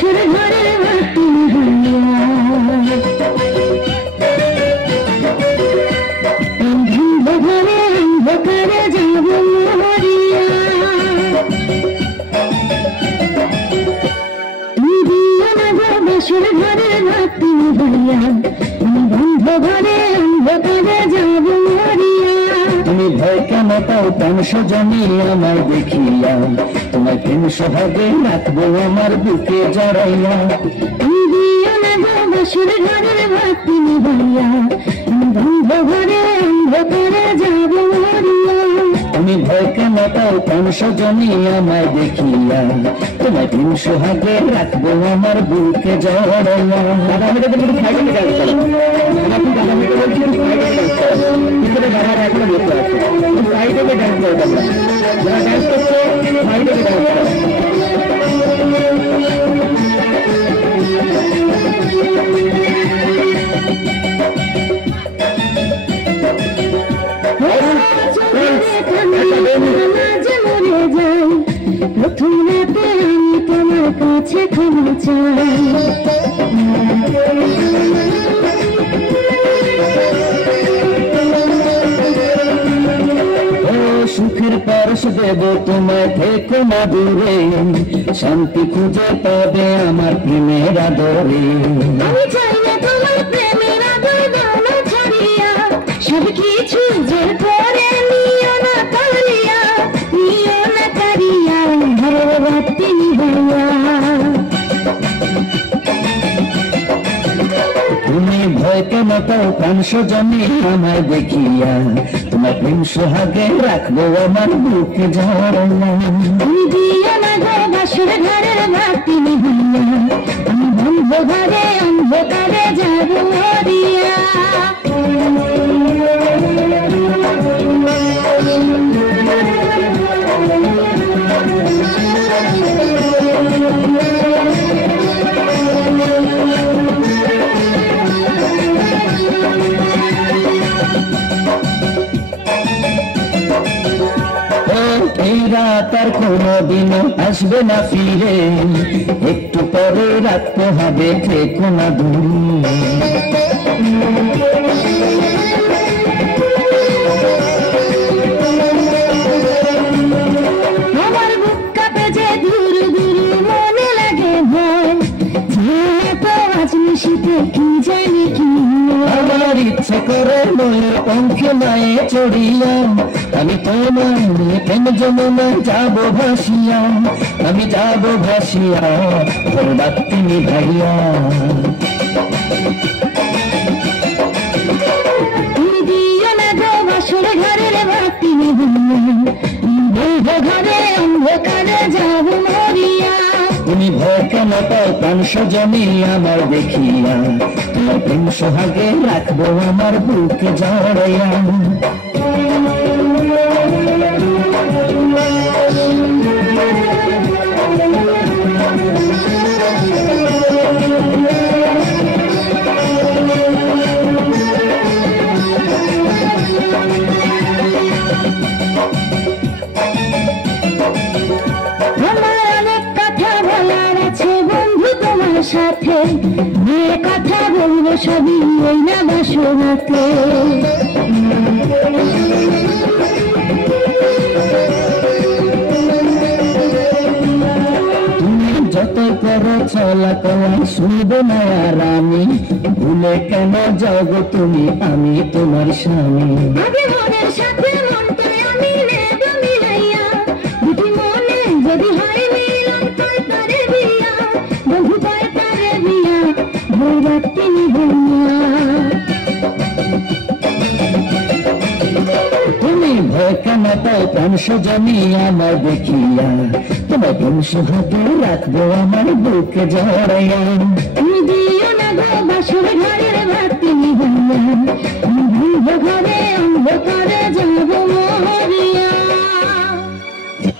বাসর ঘরের বাতি ঘরে অন্ধকারে যাব মরিয়া তুমি দিও না গো বাসর ঘরের বাতি ভাইয়া বন্ধ ঘরে অন্ধকারে যাব মরিয়া তুমি ভয় কেন পাও প্রাণ সজনী আমায় দেখিয়া তোমায় প্রেম সোহাগে রাখবো আমার বুকে জড়াইয়া তুমি দিও না গো বাসর ঘরের বাতি ভাইয়া বন্ধ ঘরে অন্ধকারে যাব মরিয়া তুমি ভয় কেন পাও প্রাণ সজনী আমায় দেখিয়া তোমায় প্রেম সোহাগে রাখবো আমার বুকে জড়াইয়া প্রথম রাতে আমি তোমার কাছে ক্ষমা চাই সুখের পরশ দেব তোমায় থেকো না দূরে শান্তি খুঁজে পাবে আমার প্রেমের আদরে আমি চাই না তোমার প্রেমের আদর দাও না ছাড়িয়া সব কিছু জোর করে নিও না কারিয়া ঘরের বাতি নিভাইয়া তুমি ভয় কেন পাও প্রাণ সজনী আমায় দেখিয়া তোমার প্রেম সোহাগে রাখবো আমার বুকে জড়াইয়া তুমি দিও না গো বাসর ঘরের বাতি নিভাইয়া আমি বন্ধ ঘরে অন্ধকারে যাব মরিয়া এই রাত আর কোনদিন আসবে না ফিরে একটু পরে রাখতে হবে থেকো না দূরে আমার বুক কাঁপে যে দূর দূর মনে লাগে ভয় তো আজ নিশিতে কি জানি কি আমার ইচ্ছা করে মনের পঙ্খে মায়ে চড়িয়া আমি তোমার প্রেম যমুনা যাব ভাসিয়া আমি যাব ভাসিয়া তোর বাতি নিভাইয়া তুমি দিও না গো বাসর ঘরের বাতি নিভাইয়া ঘরে অন্ধকারে যাব মরিয়া তুমি ভয় কেন পাও প্রাণ সজনী আমার দেখিয়া তোমার প্রেম সোহাগে রাখবো আমার বুকে জড়াইয়া সাথে কথা বলবো সবই ওই না বাসরাতে তুমি যত করো চলা কলা শুনবো না আর আমি ভুলে কেন যাও গো তুমি আমি তোমার স্বামী আগে মনের সাথে মনটা আমি নেব মিলাইয়া দুটি মনে যদি হয় মিলন তাই তারে বিয়া বন্ধু তাই তারে বিয়া ভোর রাত্রি নিভাইয়া তুমি ভয় কেন পাও প্রাণ সজনী আমার দেখিয়া তোমার প্রেম সোহাগে রাখবো আমার বুকে জড়াইয়া তুমি দিও না গো বাসর ঘরের বাতি নিভাইয়া ঘরে অন্ধকারে যাব মরিয়া